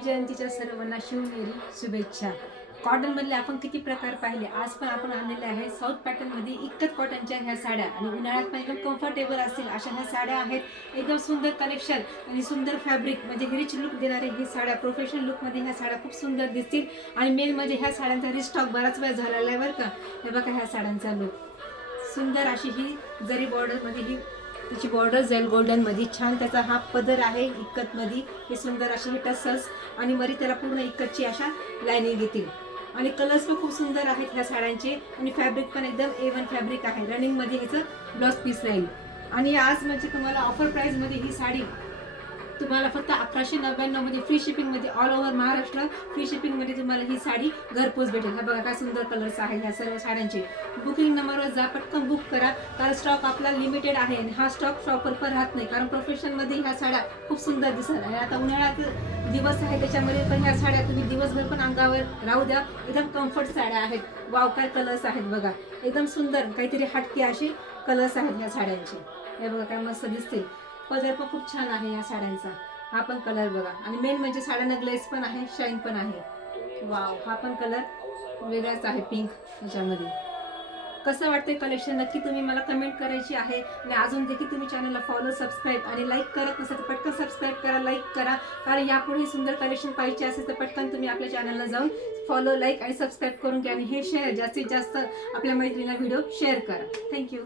शिवजयंतीच्या सर्वांना शिवनेरी शुभेच्छा। कॉटन मधले आपण किती प्रकार पाहिले, आज पण आपण आणलेले आहे साऊथ पॅटर्न मध्ये इक्कत कॉटनच्या ह्या साड्या आणि उन्हाळ्यात पण एकदम कम्फर्टेबल असतील अशा ह्या साड्या आहेत। एकदम सुंदर कलेक्शन आणि सुंदर फॅब्रिक म्हणजे रिच लुक देणारे ही साड्या, प्रोफेशनल लुक मध्ये ह्या साड्या खूप सुंदर दिसतील। आणि मेन म्हणजे ह्या साड्यांचा रिस्टॉक बराच वेळ झालेला आहे बरं का। हे बघा ह्या साड्यांचा लुक सुंदर अशी ही जरी बॉर्डर मध्ये ही त्याची बॉर्डर जाईल गोल्डन मध्ये, छान त्याचा हा पदर आहे इक्कत मध्ये, हे सुंदर असे हे टसल्स आणि मरी त्याला पूर्ण इक्कतची अशा लाईनिंग येतील आणि कलर्स पण खूप सुंदर आहेत ह्या साड्यांचे आणि फॅब्रिक पण एकदम A1 फॅब्रिक आहे। रनिंग मध्ये ह्याचं ब्लाउज पीस राहील आणि आज म्हणजे तुम्हाला ऑफर प्राइस मध्ये ही साडी तुम्हाला फक्त 1199 मध्ये फ्री शिपिंग मध्ये all over Maharashtra free shipping मध्ये तुम्हाला ही साडी घरपोच भेटेल। हा बघा काय सुंदर कलर्स आहेत ह्या सर्व साड्यांचे। बुकिंग नंबरवर जा, पटकन बुक करा कारण स्टॉक आपला लिमिटेड आहे आणि हा स्टॉक शॉपर पर राहत नाही कारण प्रोफेशन मध्ये ह्या साड्या खूप सुंदर दिसतात आणि आता उन्हाळ्यात दिवस आहे त्याच्यामध्ये पण ह्या साड्या तुम्ही दिवसभर पण अंगावर राहू द्या, एकदम कम्फर्ट साड्या आहेत। वाव काय कलर्स आहेत बघा, एकदम सुंदर काहीतरी हटके असे कलर्स आहेत ह्या साड्यांचे। हे बघा काय मस्त दिसतील, पदर पण खूप छान आहे या साड्यांचा। हा पण कलर बघा आणि मेन म्हणजे साड्यांना ग्लेस पण आहे, शाईन पण आहे। वाव हा पण कलर वेगळाच आहे पिंक ह्याच्यामध्ये। कसं वाटतंय कलेक्शन नक्की तुम्ही मला कमेंट करायची आहे आणि अजून देखील तुम्ही चॅनलला फॉलो सबस्क्राईब आणि लाईक करत नसेल तर पटकन सबस्क्राईब करा, लाईक करा कारण यापुढे सुंदर कलेक्शन पाहिजे असेल तर पटकन तुम्ही आपल्या चॅनलला जाऊन फॉलो लाईक आणि सबस्क्राईब करून घ्या आणि हे शेअर जास्तीत जास्त आपल्या मैत्रिणींना व्हिडिओ शेअर करा। थँक्यू।